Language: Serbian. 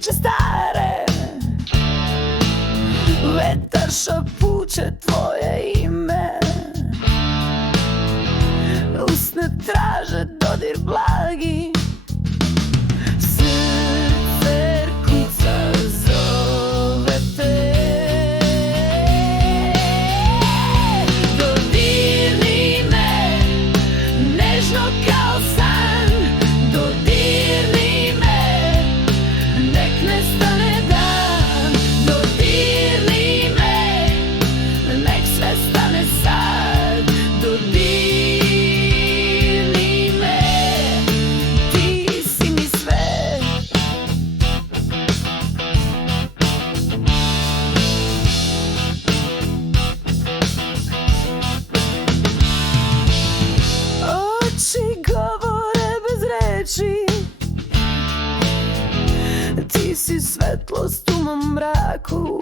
priče stare. Vetar šapuće tvoje ime, usne traže dodir blagi. Srce kuca, zove te. Dodirni me, nežno kao san. Dodirni me, nek ne stane dan. Dodirni me, nek sve stane sad. Dodirni me, ti si mi sve. Oči govore bez reči, ti si svetlost u mom mraku.